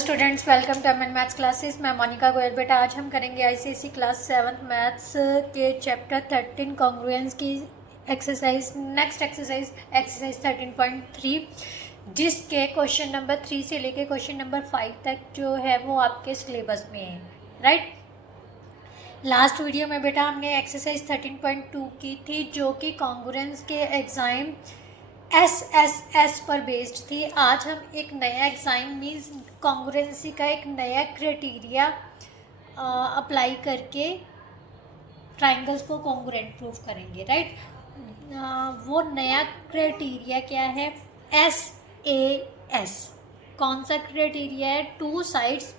Students, welcome to MN maths classes. मैं मोनिका गोयल। बेटा आज हम करेंगे आईसीएसई क्लास 7th मैथ्स के चैप्टर 13 कॉन्ग्रुएंस की एक्सरसाइज। नेक्स्ट एक्सरसाइज 13.3, जिसके क्वेश्चन नंबर 3 से लेके क्वेश्चन नंबर 5 तक जो है वो आपके सिलेबस में है। राइट, लास्ट वीडियो में बेटा हमने एक्सरसाइज 13.2 की थी, जो कि कॉन्ग्रुएंस के एग्ज़ाम SSS पर बेस्ड थी। आज हम एक नया एग्जाम मीन्स कॉन्ग्रुएंसी का एक नया क्राइटेरिया अप्लाई करके ट्राइंगल्स को कॉन्ग्रुएंट प्रूव करेंगे। राइट, वो नया क्राइटेरिया क्या है? SAS। कौन सा क्राइटेरिया है? 2 साइड्स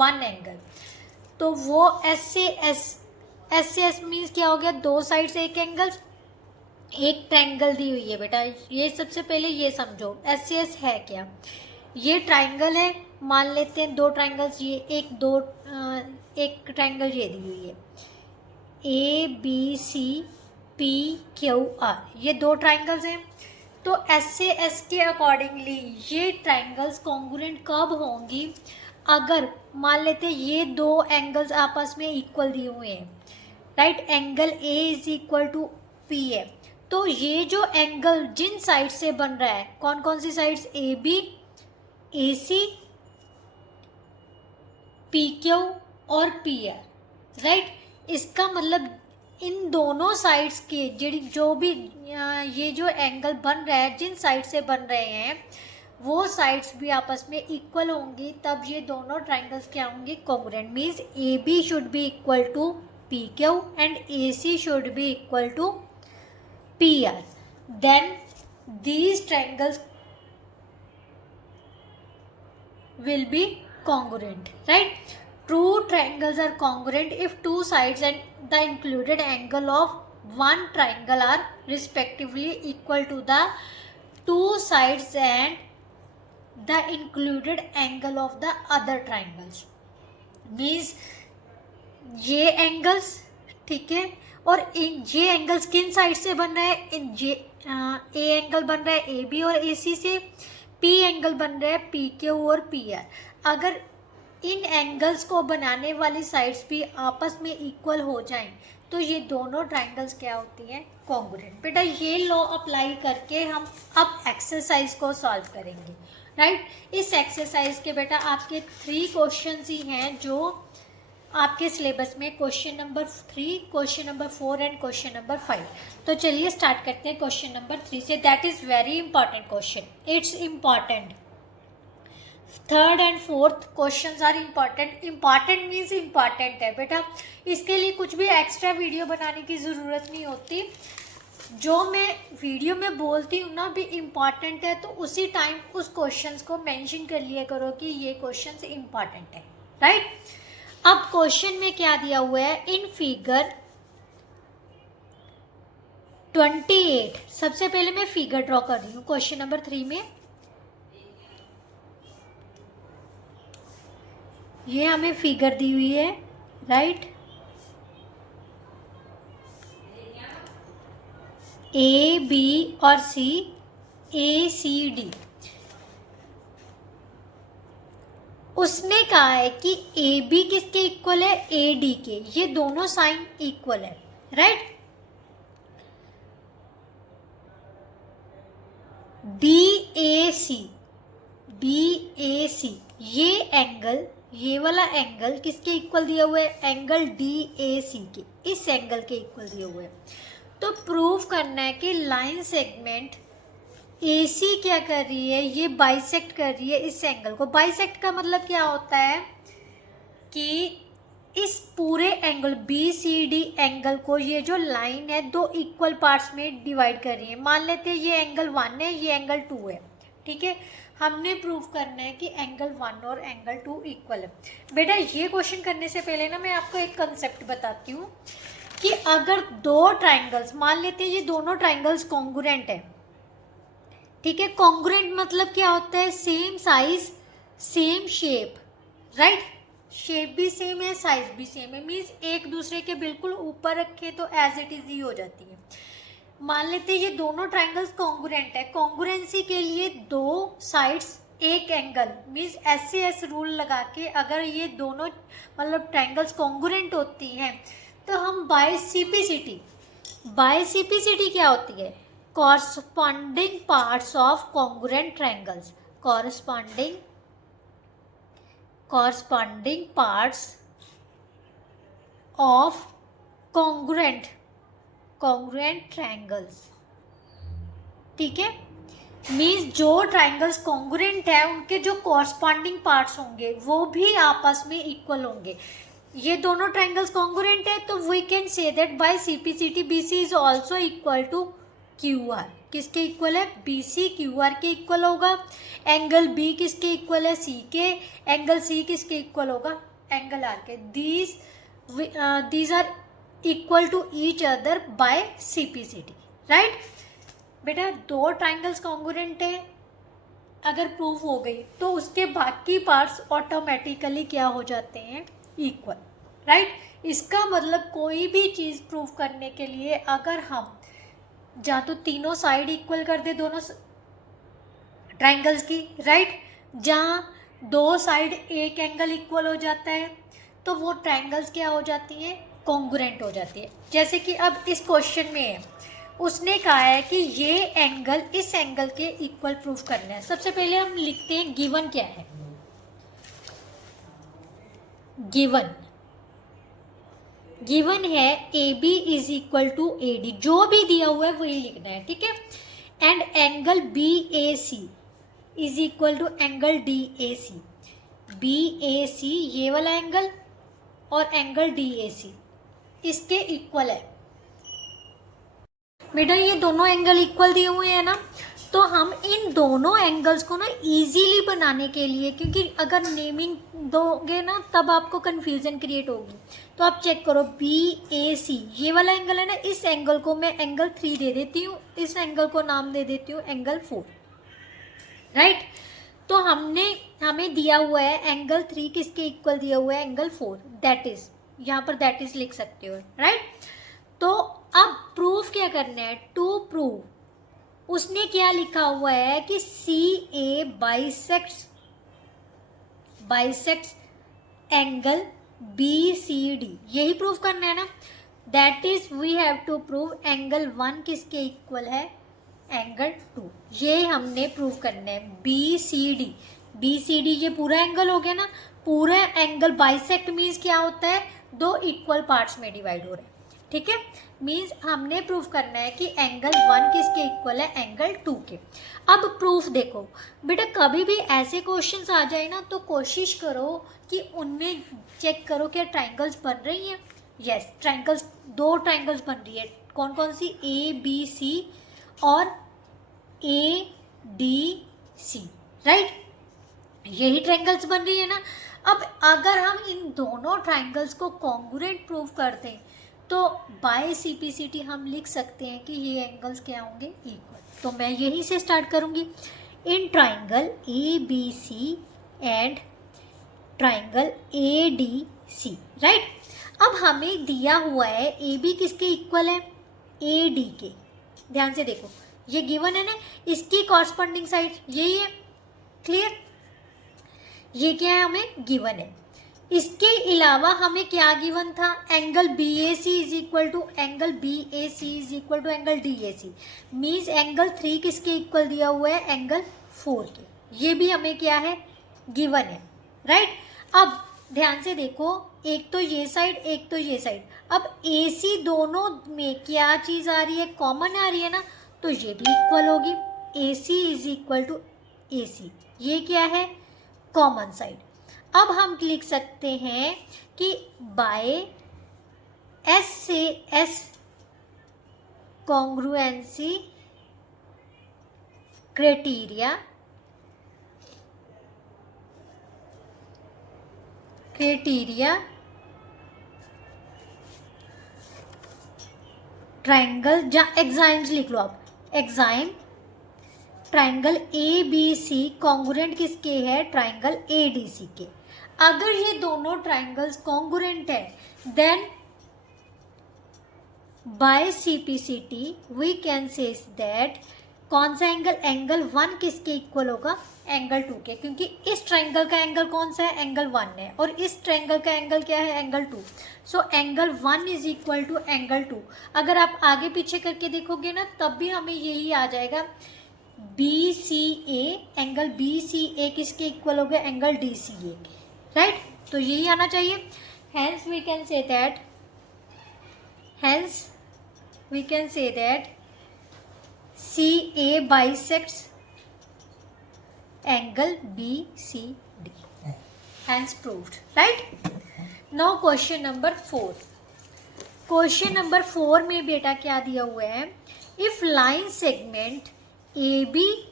1 एंगल। तो वो SAS मीन्स क्या हो गया? 2 साइड्स 1 एंगल, एक ट्रायंगल दी हुई है। बेटा ये सबसे पहले ये समझो SAS है क्या। ये ट्रायंगल है, मान लेते हैं 2 ट्रायंगल्स, ये एक ट्रायंगल ये दी हुई है ABCPQR, ये 2 ट्रायंगल्स हैं। तो SAS के अकॉर्डिंगली ये ट्रायंगल्स कॉन्ग्रुएंट कब होंगी? अगर मान लेते हैं ये 2 एंगल्स आपस में इक्वल दिए हुए हैं। Right, angle A is equal to P है। तो ये जो एंगल जिन साइड से बन रहा है, कौन कौन सी साइड्स? AB, AC, PQ और PR। राइट, इसका मतलब इन दोनों साइड्स के जो भी ये जो एंगल बन रहा है, जिन साइड से बन रहे हैं वो साइड्स भी आपस में इक्वल होंगी, तब ये दोनों ट्राइंगल्स क्या होंगे? Congruent. Means AB should be equal to PQ and AC should be equal to PR. Then these triangles will be congruent. Right? True triangles are congruent if 2 sides and the included angle of one triangle are respectively equal to the 2 sides and the included angle of the other triangles. Means ये angles, ठीक है, और इन ये angles किन side से बन रहा है? ए एंगल बन रहा है AB और AC से, P एंगल बन रहा है PQ और PR। अगर इन एंगल्स को बनाने वाली साइड्स भी आपस में इक्वल हो जाएं तो ये दोनों ट्राइंगल्स क्या होती हैं? कॉन्ग्रुएंट। बेटा ये लॉ अप्लाई करके हम अब एक्सरसाइज को सॉल्व करेंगे। राइट, इस एक्सरसाइज के बेटा आपके 3 क्वेश्चन ही हैं जो आपके सिलेबस में, question number 3, question number 4 and question number 5। तो चलिए स्टार्ट करते हैं क्वेश्चन नंबर 3 से। That is very important question, it's important. 3rd and 4th question are important. Important means important है बेटा, इसके लिए कुछ भी एक्स्ट्रा वीडियो बनाने की ज़रूरत नहीं होती। जो मैं वीडियो में बोलती हूँ ना भी इम्पॉर्टेंट है, तो उसी टाइम उस क्वेश्चन को मेंशन कर लिया करो कि ये क्वेश्चन इम्पॉर्टेंट है। राइट, अब क्वेश्चन में क्या दिया हुआ है? इन फिगर 28, सबसे पहले मैं फिगर ड्रॉ कर रही हूँ क्वेश्चन नंबर 3 में। ये हमें फिगर दी हुई है। राइट, A, B और C, ACD। उसने कहा है कि AB किसके इक्वल है? AD के। ये दोनों साइन इक्वल है। राइट, BAC, ये एंगल, ये वाला एंगल किसके इक्वल दिया हुआ है? एंगल DAC के, इस एंगल के इक्वल दिया हुआ है। तो प्रूव करना है कि लाइन सेगमेंट AC क्या कर रही है? ये बाइसेक्ट कर रही है इस एंगल को। बाइसेक्ट का मतलब क्या होता है कि इस पूरे एंगल BCD एंगल को ये जो लाइन है 2 इक्वल पार्ट्स में डिवाइड कर रही है। मान लेते हैं ये एंगल 1 है, ये एंगल 2 है। ठीक है, हमने प्रूव करना है कि एंगल 1 और एंगल 2 इक्वल है। बेटा ये क्वेश्चन करने से पहले ना मैं आपको एक कंसेप्ट बताती हूँ कि अगर 2 ट्राइंगल्स, मान लेते हैं ये दोनों ट्राइंगल्स कॉन्ग्रुएंट है। ठीक है, कॉन्ग्रुएंट मतलब क्या होता है? Same size same shape. Right, shape भी सेम है, साइज भी सेम है। मीन्स एक दूसरे के बिल्कुल ऊपर रखे तो एज इट इज ही हो जाती है। मान लेते हैं ये दोनों ट्राइंगल्स कॉन्ग्रुएंट है। कॉन्ग्रुएंसी के लिए 2 साइड्स एक एंगल मीन्स एस रूल लगा के अगर ये दोनों मतलब ट्रायंगल्स कॉन्ग्रुएंट होती हैं तो हम बाय सीपीसीटी क्या होती है? Corresponding parts of congruent triangles, corresponding parts of congruent triangles, ठीक है। मीन्स जो ट्रायंगल्स कॉन्ग्रुएंट है उनके जो कॉरस्पॉन्डिंग पार्ट्स होंगे वो भी आपस में इक्वल होंगे। ये दोनों ट्रायंगल्स कॉन्ग्रुएंट है तो we can say that by CPCT BC is also equal to QR. किसके इक्वल है? बीसी क्यूआर के इक्वल होगा। एंगल बी किसके इक्वल है? सी के। एंगल सी किसके इक्वल होगा? एंगल आर के। These are equal to each other by CPCT, right. बेटा दो ट्रायंगल्स कॉन्ग्रुएंट है अगर प्रूफ हो गई तो उसके बाकी पार्ट्स ऑटोमेटिकली क्या हो जाते हैं? Equal, right. इसका मतलब कोई भी चीज़ प्रूफ करने के लिए अगर हम या तो तीनों साइड इक्वल कर दे दोनों ट्रायंगल्स की, राइट, जहाँ दो साइड एक एंगल इक्वल हो जाता है तो वो ट्रायंगल्स क्या हो जाती हैं? कॉन्ग्रुएंट हो जाती है। जैसे कि अब इस क्वेश्चन में है, उसने कहा है कि ये एंगल इस एंगल के इक्वल प्रूफ करना है। सबसे पहले हम लिखते हैं गिवन क्या है। गिवन है A B is equal to A D, जो भी दिया हुआ है वही लिखना है, ठीक है। And angle B A C is equal to angle D A C. B A C ये वाला एंगल और एंगल डी ए सी इसके इक्वल है। बेटा ये दोनों एंगल इक्वल दिए हुए हैं ना, तो हम इन दोनों एंगल्स को ना इजीली बनाने के लिए, क्योंकि अगर नेमिंग दोगे ना तब आपको कन्फ्यूज़न क्रिएट होगी, तो आप चेक करो बी ए सी ये वाला एंगल है ना, इस एंगल को मैं एंगल 3 दे देती हूँ, इस एंगल को नाम दे देती हूँ एंगल 4, राइट। तो हमें दिया हुआ है एंगल 3 किसके इक्वल दिया हुआ है? एंगल 4, दैट इज, यहाँ पर दैट इज लिख सकते हो, राइट। तो अब प्रूफ क्या करना है? टू प्रूव उसने क्या लिखा हुआ है कि C A bisects angle B C D, यही प्रूफ करना है ना। That is we have to prove angle 1 किसके इक्वल है? एंगल 2, ये हमने प्रूव करना है। बी सी डी ये पूरा एंगल हो गया ना, पूरा एंगल बाइसेक्ट मीन्स क्या होता है? दो इक्वल पार्ट्स में डिवाइड हो रहे हैं, ठीक है। मीन्स हमने प्रूफ करना है कि एंगल 1 किसके इक्वल है? एंगल 2 के। अब प्रूफ देखो बेटा, कभी भी ऐसे क्वेश्चंस आ जाए ना तो कोशिश करो कि उनमें चेक करो क्या ट्रायंगल्स बन रही हैं। यस, ट्रायंगल्स, दो ट्रायंगल्स बन रही है। कौन कौन सी? ए बी सी और ए डी सी, राइट, यही ट्रायंगल्स बन रही है ना। अब अगर हम इन दोनों ट्रायंगल्स को कॉन्ग्रुएंट प्रूव कर दें तो बाय सीपीसीटी हम लिख सकते हैं कि ये एंगल्स क्या होंगे? इक्वल। तो मैं यहीं से स्टार्ट करूंगी। In triangle A B C and triangle A D C, right. अब हमें दिया हुआ है ए बी किसके इक्वल है? ए डी के। ध्यान से देखो, ये गिवन है ना, इसकी कॉरस्पॉन्डिंग साइड यही है, क्लियर। ये क्या है? हमें गिवन है। इसके अलावा हमें क्या गिवन था? Angle B A C is equal to angle B A C is equal to angle D A C. Means angle 3 किसके इक्वल दिया हुआ है? एंगल 4 के। ये भी हमें क्या है? गिवन है, राइट। अब ध्यान से देखो, एक तो ये साइड, एक तो ये साइड। अब ए सी दोनों में क्या चीज़ आ रही है? कॉमन आ रही है ना, तो ये भी इक्वल होगी। A C is equal to A C, ये क्या है? Common side. अब हम लिख सकते हैं कि बाय एस से एस कॉन्ग्रुएंसी क्राइटेरिया ट्रायंगल, जहाँ एग्जाइम्स लिख लो आप, एग्जाइम triangle A B C congruent किसके है? ट्रायंगल ए डी सी के। अगर ये दोनों ट्रायंगल्स कॉन्ग्रुएंट है then by CPCT we can say that कौन सा एंगल, एंगल 1 किसके इक्वल होगा, एंगल 2 के, क्योंकि इस ट्राइंगल का एंगल कौन सा है, एंगल 1 है, और इस ट्राइंगल का एंगल क्या है, angle 2। So angle 1 is equal to angle 2। अगर आप आगे पीछे करके देखोगे ना तब भी हमें यही आ जाएगा, बी सी ए, एंगल बी सी ए किसके इक्वल हो गया, एंगल डी सी ए के, राइट। तो यही आना चाहिए। Hence we can say that C A bisects angle B C D, hence proved, right. Now question number 4। Question number 4 में बेटा क्या दिया हुआ है, if line segment A B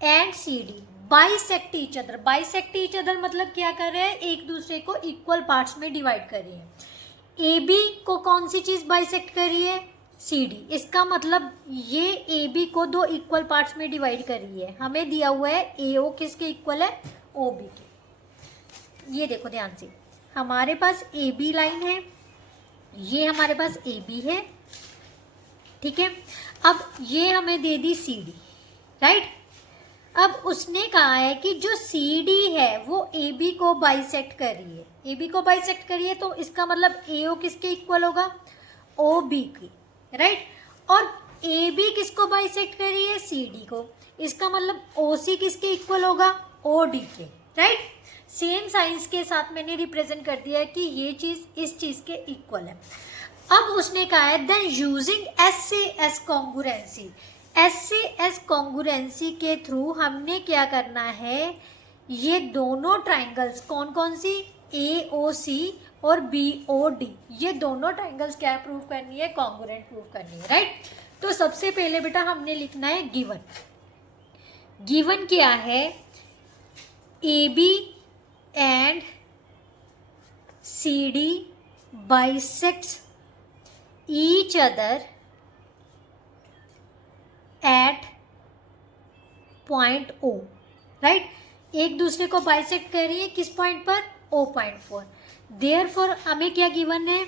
and C D bisect each other. Bisect each other मतलब क्या कर रहे हैं, एक दूसरे को इक्वल पार्ट्स में डिवाइड कर रही है। ए बी को कौन सी चीज़ बाइसेक्ट कर रही है, सी डी। इसका मतलब ये ए बी को दो इक्वल पार्ट्स में डिवाइड कर रही है। हमें दिया हुआ है ए ओ किसके इक्वल है, ओ बी के। ये देखो ध्यान से, हमारे पास ए बी लाइन है, ये हमारे पास ए बी है, ठीक है। अब ये हमें दे दी सी डी, राइट। अब उसने कहा है कि जो सी डी है वो ए बी को बाइसेक्ट कर रही है, ए बी को बाइसेक्ट कर रही है, तो इसका मतलब ए ओ किसके इक्वल होगा, ओ बी की, राइट। और ए बी किसको बाइसेक्ट कर रही है, सी डी को, इसका मतलब ओ सी किसके इक्वल होगा, ओ डी के, राइट। सेम साइंस के साथ मैंने रिप्रेजेंट कर दिया है कि ये चीज़ इस चीज़ के इक्वल है। अब उसने कहा है देन यूजिंग एस से एस कॉन्ग्रुएंसी, एस से एस कॉन्ग्रुएंसी के थ्रू हमने क्या करना है, ये दोनों ट्राइंगल्स कौन कौन सी, ए ओ सी और बी ओ डी, ये दोनों ट्राइंगल्स क्या प्रूव करनी है, कॉन्ग्रुएंट प्रूव करनी है, राइट। तो सबसे पहले बेटा हमने लिखना है गिवन। गिवन क्या है, A B and C D bisects each other at point O, right. एक दूसरे को बाइसेक्ट कर रही है किस पॉइंट पर, ओ पॉइंट पर। देयरफॉर हमें क्या गिवन है,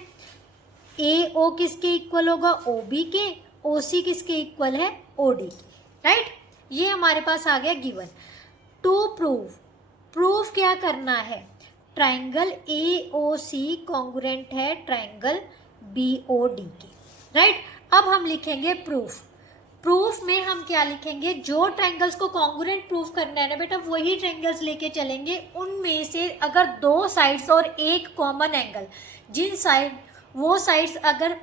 ए ओ किसके इक्वल होगा, ओ बी के, ओ सी किसके इक्वल है, ओ डी के, राइट। ये हमारे पास आ गया गिवन। टू प्रूव क्या करना है, triangle A O C congruent है ट्राइंगल बी ओ डी के, राइट। अब हम लिखेंगे प्रूफ में हम क्या लिखेंगे, जो ट्राइंगल्स को कॉन्ग्रुएंट प्रूफ करना है ना बेटा, वही ट्राइंगल्स लेके चलेंगे। उनमें से अगर दो साइड्स और एक कॉमन एंगल, जिन साइड वो साइड्स अगर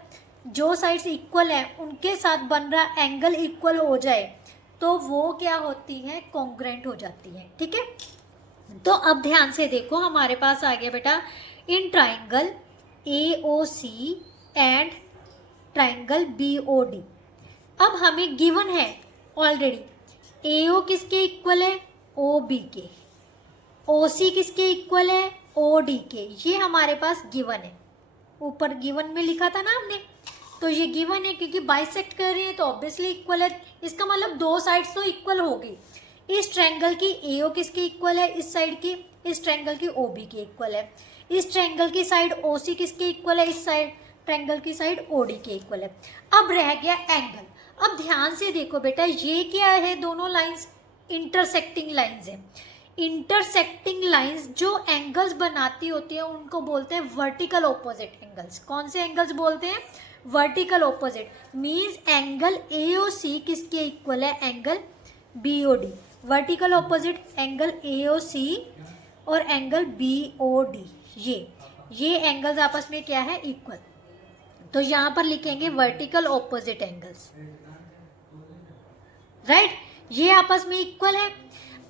जो साइड्स इक्वल हैं उनके साथ बन रहा एंगल इक्वल हो जाए तो वो क्या होती है, कॉन्ग्रुएंट हो जाती है, ठीक है। तो अब ध्यान से देखो, हमारे पास आ गया बेटा in triangle A O C and triangle B O D. अब हमें गिवन है ऑलरेडी, ए ओ किसके इक्वल है, ओ बी के, ओ सी किसके इक्वल है, ओ डी के। ये हमारे पास गिवन है, ऊपर गिवन में लिखा था ना हमने, तो ये गिवन है क्योंकि बाइसेक्ट कर रही है तो ऑब्वियसली इक्वल है। इसका मतलब दो साइड्स तो इक्वल होगी। इस ट्रायंगल की ए ओ किसके इक्वल है, इस साइड की, इस ट्रायंगल की ओ बी के इक्वल है। इस ट्रायंगल की साइड ओ सी किसके इक्वल है, इस साइड ट्रायंगल की साइड ओ डी के इक्वल है। अब रह गया एंगल। अब ध्यान से देखो बेटा, ये क्या है, दोनों लाइंस इंटरसेक्टिंग लाइंस हैं। इंटरसेक्टिंग लाइंस जो एंगल्स बनाती होती है उनको बोलते हैं वर्टिकल ऑपोजिट एंगल्स। कौन से एंगल्स बोलते हैं, vertical opposite. Means angle A O C किसके इक्वल है, angle B O D. Vertical opposite angle A O C और एंगल बी ओ डी, ये एंगल्स आपस में क्या है, इक्वल। तो यहाँ पर लिखेंगे वर्टिकल ऑपोजिट एंगल्स, राइट। ये आपस में इक्वल है।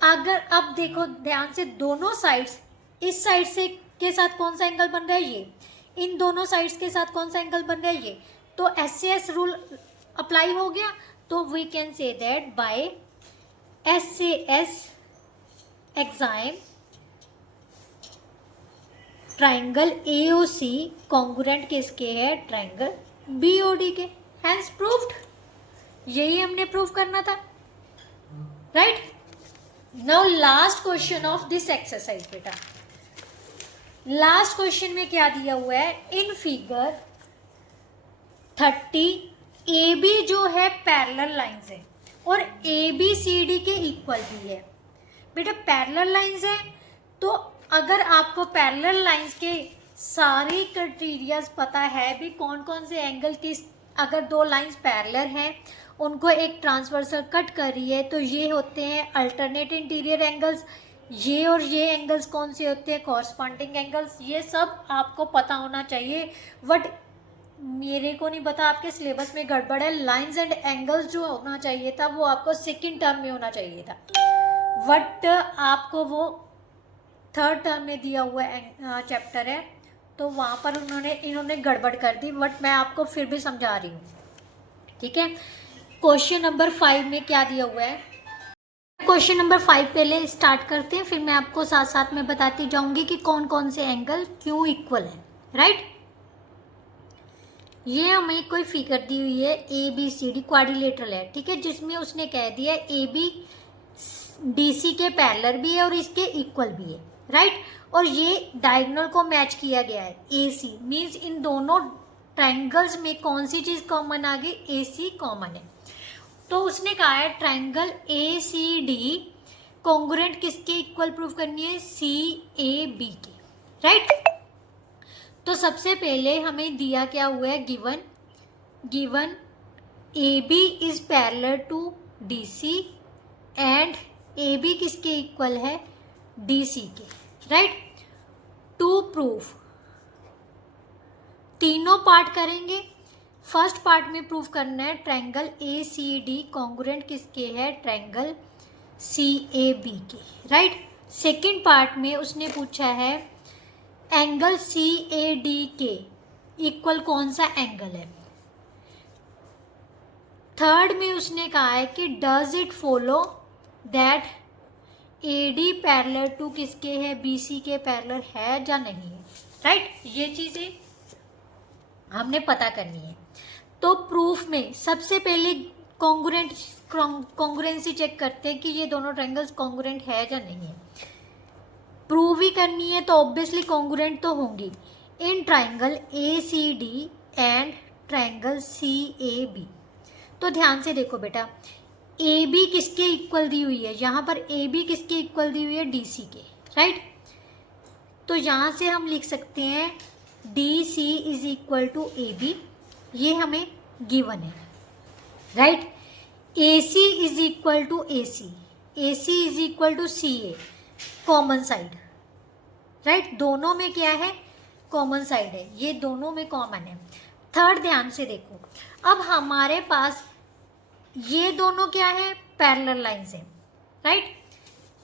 अगर अब देखो ध्यान से, दोनों साइड्स, इस साइड से के साथ कौन सा एंगल बन रहा है, ये, इन दोनों साइड्स के साथ कौन सा एंगल बन रहा है, ये। तो एस रूल अप्लाई हो गया। तो we can say that by S एग्जाम triangle A O C congruent किसके है, ट्राइंगल बी ओ डी के। Hence proved. यही हमने प्रूव करना था, right. Now last question of this exercise बेटा। लास्ट क्वेश्चन में क्या दिया हुआ है, इन फिगर 30 ए बी जो है पैरेलल लाइंस है। और ए बी सी डी के इक्वल भी है। बेटा पैरेलल लाइंस है, तो अगर आपको पैरेलल लाइंस के सारी क्राइटेरियाज पता है भी, कौन कौन से एंगल किस, अगर दो लाइंस पैरेलल हैं उनको एक ट्रांसवर्सल कट कर रही है तो ये होते हैं अल्टरनेट इंटीरियर एंगल्स। ये और ये एंगल्स कौन से होते हैं? Corresponding angles. ये सब आपको पता होना चाहिए, बट मेरे को नहीं पता, आपके सिलेबस में गड़बड़ है। लाइंस एंड एंगल्स जो होना चाहिए था वो आपको सेकंड टर्म में होना चाहिए था, बट आपको वो थर्ड टर्म में दिया हुआ चैप्टर है, तो वहाँ पर इन्होंने गड़बड़ कर दी, बट मैं आपको फिर भी समझा रही हूँ, ठीक है। क्वेश्चन नंबर 5 में क्या दिया हुआ है? क्वेश्चन नंबर 5 पहले स्टार्ट करते हैं, फिर मैं आपको साथ साथ में बताती जाऊंगी कि कौन कौन से एंगल क्यों इक्वल है, राइट। ये हमें कोई फिगर दी हुई है A B C D, quadrilateral है, ठीक है, जिसमें उसने कह दिया ए बी डी सी के पैरेलल भी है और इसके इक्वल भी है, राइट। और ये डायगोनल को मैच किया गया है ए सी, मीन्स इन दोनों ट्राइंगल्स में कौन सी चीज़ कॉमन आ गई? ए सी कॉमन है। तो उसने कहा है triangle A C D congruent किसके इक्वल प्रूव करनी है? सी ए बी के, राइट। तो सबसे पहले हमें दिया क्या हुआ है? Given A B is parallel to D C and A B किसके इक्वल है? डी सी के, राइट। टू प्रूफ तीनों पार्ट करेंगे। फर्स्ट पार्ट में प्रूफ करना है triangle A C D congruent किसके है? ट्रायंगल सी ए बी के, राइट। सेकेंड पार्ट में उसने पूछा है एंगल सी ए डी के इक्वल कौन सा एंगल है। थर्ड में उसने कहा है कि does it follow that A D parallel to किसके है? बी सी के पैरेलल है या नहीं है, राइट। ये चीज़ें हमने पता करनी है। तो प्रूफ में सबसे पहले कॉन्ग्रुएंसी चेक करते हैं कि ये दोनों ट्रायंगल्स कॉन्ग्रुएंट है या नहीं है। प्रूव ही करनी है तो ऑब्वियसली कॉन्ग्रुएंट तो होंगी in triangle A C D and triangle C A B. तो ध्यान से देखो बेटा, ए बी किसके इक्वल दी हुई है? यहाँ पर ए बी किसके इक्वल दी हुई है? डी सी के, राइट। तो यहाँ से हम लिख सकते हैं D C is equal to A B, ये हमें गिवन है, right. A C is equal to A C is equal to C A, common side, right. दोनों में क्या है? कॉमन साइड है, ये दोनों में कॉमन है। थर्ड ध्यान से देखो, अब हमारे पास ये दोनों क्या है? पैरेलल लाइंस हैं, राइट।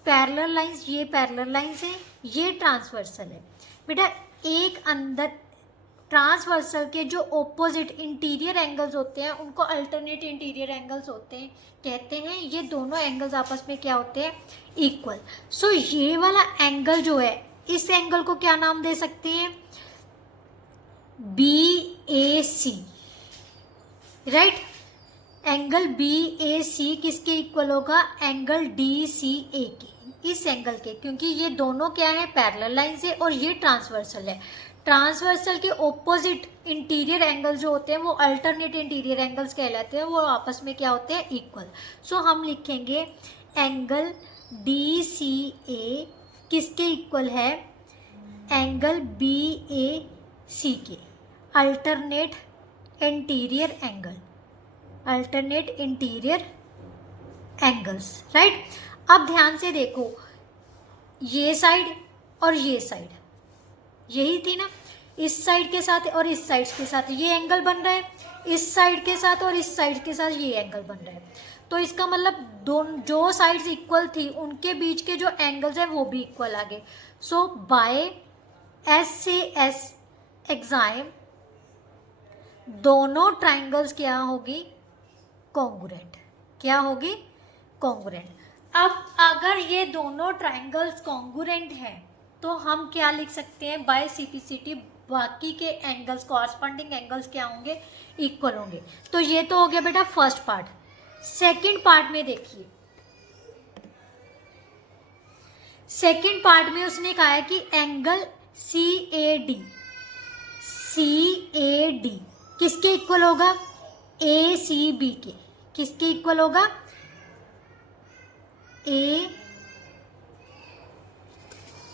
पैरेलल लाइंस, ये पैरेलल लाइंस हैं, ये ट्रांसवर्सल है। बेटा एक अंदर ट्रांसवर्सल के जो ऑपोजिट इंटीरियर एंगल्स होते हैं उनको अल्टरनेट इंटीरियर एंगल्स होते हैं, कहते हैं। ये दोनों एंगल्स आपस में क्या होते हैं? इक्वल। सो ये वाला एंगल जो है, इस एंगल को क्या नाम दे सकते हैं? B A C, right. Angle B A सी किसके इक्वल होगा? एंगल डी सी ए के, इस एंगल के, क्योंकि ये दोनों क्या है? पैरेलल लाइन से, और ये ट्रांसवर्सल है। ट्रांसवर्सल के ऑपोजिट इंटीरियर एंगल्स जो होते हैं वो अल्टरनेट इंटीरियर एंगल्स कहलाते हैं, वो आपस में क्या होते हैं? इक्वल। सो हम लिखेंगे एंगल डी सी ए किसके इक्वल है? एंगल बी ए सी के, alternate interior angle, alternate interior angles, right. अब ध्यान से देखो, ये साइड और ये साइड यही थी ना, इस साइड के साथ और इस साइड के साथ ये एंगल बन रहा है, इस साइड के साथ और इस साइड के साथ ये एंगल बन रहा है। तो इसका मतलब दोनों जो साइड्स इक्वल थी उनके बीच के जो एंगल्स हैं वो भी इक्वल आ गए। सो बाय एस से एस एग्जाम दोनों ट्राइंगल्स क्या होगी? कॉन्ग्रुएंट। क्या होगी? कॉन्ग्रुएंट। अब अगर ये दोनों ट्राइंगल्स कॉन्ग्रुएंट हैं तो हम क्या लिख सकते हैं? बाय सिंप्लिसिटी बाकी के एंगल्स, कॉरस्पॉन्डिंग एंगल्स क्या होंगे? इक्वल होंगे। तो ये तो हो गया बेटा फर्स्ट पार्ट। सेकंड पार्ट में देखिए, सेकंड पार्ट में उसने कहा है कि एंगल सी ए डी किसके इक्वल होगा? ए सी बी के। किसके इक्वल होगा? ए,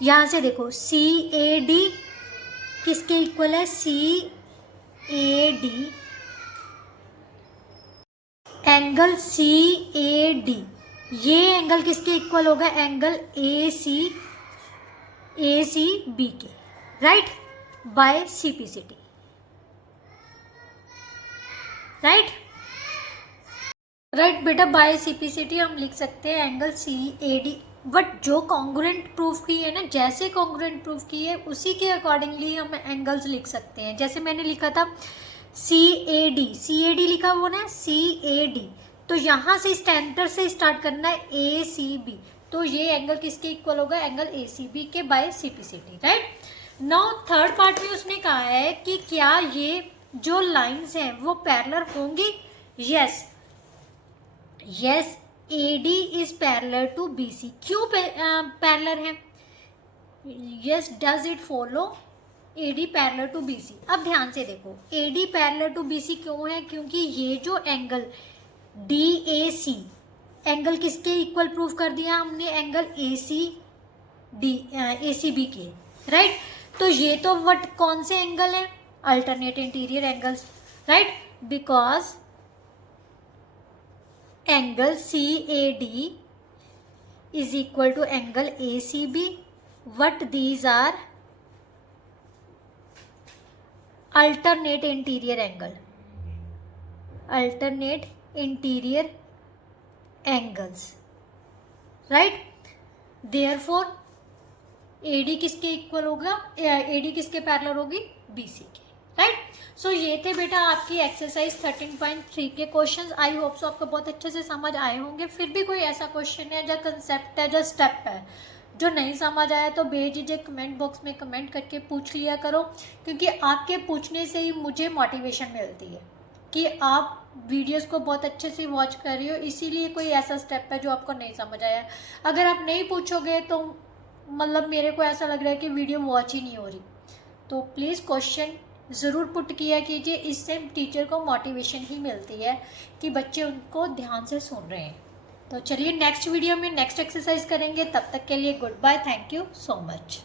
यहाँ से देखो CAD किसके इक्वल है, CAD, एंगल CAD ये एंगल किसके इक्वल होगा, एंगल ACB के, राइट, बाय CPCT, राइट बेटा, बाय CPCT हम लिख सकते हैं एंगल CAD। बट जो कॉन्ग्रुएंट प्रूफ की है ना, जैसे कॉन्ग्रुएंट प्रूफ की है उसी के अकॉर्डिंगली हम एंगल्स लिख सकते हैं। जैसे मैंने लिखा था CAD लिखा हुआ ना, CAD, तो यहाँ से सेंटर से स्टार्ट करना है ACB, तो ये एंगल किसके इक्वल होगा, एंगल ACB के by CPCT, right. Now third part में उसने कहा है कि क्या ये जो लाइंस हैं वो पैरेलल होंगी, yes, AD is parallel to BC। क्यों पैरेलल है, yes, does it follow AD parallel to BC। अब ध्यान से देखो, AD पैरेलल टू BC क्यों है, क्योंकि ये जो एंगल DAC एंगल किसके इक्वल प्रूफ कर दिया हमने, एंगल ACB के, राइट। तो ये तो कौन से एंगल है, alternate interior angles, right, because angle CAD is equal to angle ACB, what these are alternate interior angles, right, therefore AD किसके इक्वल होगा, AD किसके पैरेलल होगी, BC के, राइट। सो ये थे बेटा आपकी एक्सरसाइज 13.3 के क्वेश्चंस। आई होप सो आपको बहुत अच्छे से समझ आए होंगे। फिर भी कोई ऐसा क्वेश्चन है जो कंसेप्ट है, जो स्टेप है, जो नहीं समझ आया तो बेझिझक कमेंट बॉक्स में कमेंट करके पूछ लिया करो, क्योंकि आपके पूछने से ही मुझे मोटिवेशन मिलती है कि आप वीडियोस को बहुत अच्छे से वॉच कर रही हो। इसीलिए कोई ऐसा स्टेप है जो आपको नहीं समझ आया, अगर आप नहीं पूछोगे तो मतलब मेरे को ऐसा लग रहा है कि वीडियो वॉच ही नहीं हो रही। तो प्लीज़ क्वेश्चन ज़रूर पुट किया कीजिए, इससे टीचर को मोटिवेशन ही मिलती है कि बच्चे उनको ध्यान से सुन रहे हैं। तो चलिए नेक्स्ट वीडियो में नेक्स्ट एक्सरसाइज करेंगे, तब तक के लिए good bye, thank you so much.